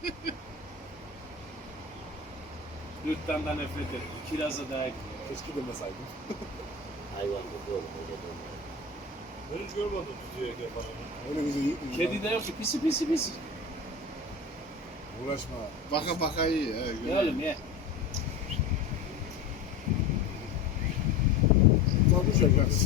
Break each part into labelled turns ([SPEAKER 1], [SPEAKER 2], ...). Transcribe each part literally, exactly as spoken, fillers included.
[SPEAKER 1] Dürtten de nefret ettim. Kiraz'a daha iyi.
[SPEAKER 2] Keşke demeseydim.
[SPEAKER 3] Hayvan gibi oğlum öyle dönüyor.
[SPEAKER 4] Ben hiç görmedim tutuyor yapanı.
[SPEAKER 2] Öyle güzel iyi.
[SPEAKER 1] Kedi de yok ki pisi pisi pisi.
[SPEAKER 2] Uğraşma.
[SPEAKER 5] Baka baka iyi. He,
[SPEAKER 1] Ye
[SPEAKER 5] güzel.
[SPEAKER 1] oğlum ye.
[SPEAKER 2] Konuşacağız.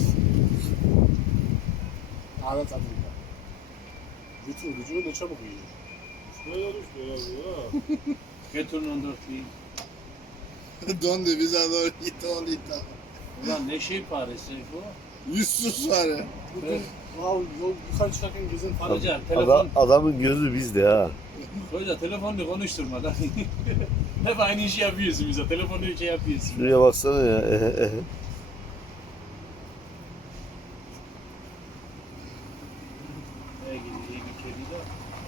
[SPEAKER 2] Ağla tadıyla. Bütün gücü öyle çabuk yiyor.
[SPEAKER 4] Düşmeye düşmüyor ya.
[SPEAKER 1] Götürün on dört değil.
[SPEAKER 5] Dondu bize doğru ita ol ita.
[SPEAKER 1] Ulan ne şey parası bu?
[SPEAKER 5] Yüzsüz var ya.
[SPEAKER 1] Evet.
[SPEAKER 2] Al yol yukarı çıkarken gezin para.
[SPEAKER 1] Hoca
[SPEAKER 3] Adam,
[SPEAKER 1] telefon,
[SPEAKER 3] adamın gözü bizde ha.
[SPEAKER 1] hoca telefonla konuşturmadan. Hep aynı işi yapıyorsun bize. Telefonla şey yapıyorsun.
[SPEAKER 3] Şuraya baksana ya. Ehe, ehe.
[SPEAKER 1] Nereye gideceği bir kedi de.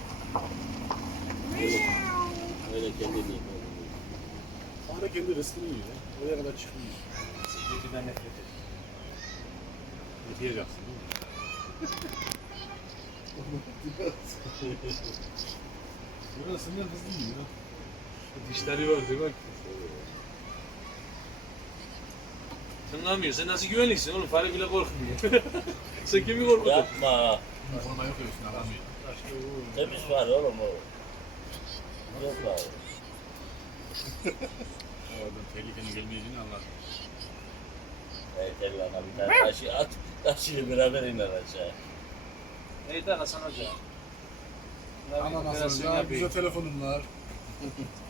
[SPEAKER 3] Öyle kendini.
[SPEAKER 2] Fare kendi rızkını yiyor ya. Oraya kadar çıkmıyor.
[SPEAKER 4] Kediden nefret et. Et yiyeceksin değil mi?
[SPEAKER 2] Burada senden hızlı yiyor.
[SPEAKER 4] Dişleri var değil mi?
[SPEAKER 1] Sen ne yapıyorsun? Sen nasıl güvenliksin oğlum? Fare bile korkmuyor. Sen kimi korkutuyorsun?
[SPEAKER 3] Yapma.
[SPEAKER 2] Forma yapıyorsun aramıyor.
[SPEAKER 3] Temiz var oğlum o. Yok var.
[SPEAKER 4] Oradan tehlikenin gelmeyeceğini anlar.
[SPEAKER 3] Evet Erlan'a bir tane taşı at. Taşıyla beraber iner aşağı.
[SPEAKER 1] Neydi Hasan Hoca? Buna bir
[SPEAKER 2] Ama
[SPEAKER 1] operasyon
[SPEAKER 2] nasıl ya?
[SPEAKER 1] yapayım.
[SPEAKER 2] Güzel telefonum var.